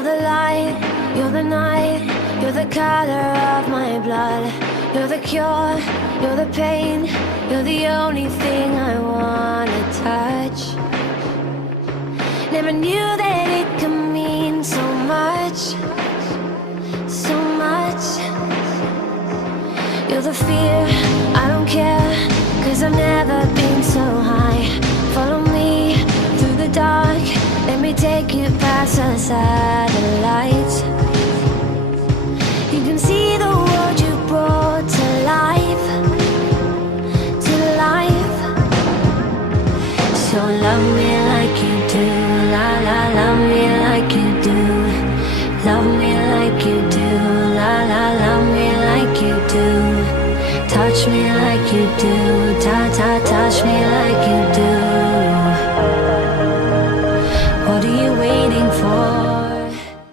You're the light, you're the night, you're the color of my blood. You're the cure, you're the pain, you're the only thing I wanna touch. Never knew that it could mean so much, so much. You're the fear, I don't care, 'cause I've never been so high. Follow me through the dark, let me take you past the satellites. You can see the world you brought to life, to life. So love me like you do, la la, love me like you do. Love me like you do, la la, love me like you do. Touch me like you do, ta ta, touch me like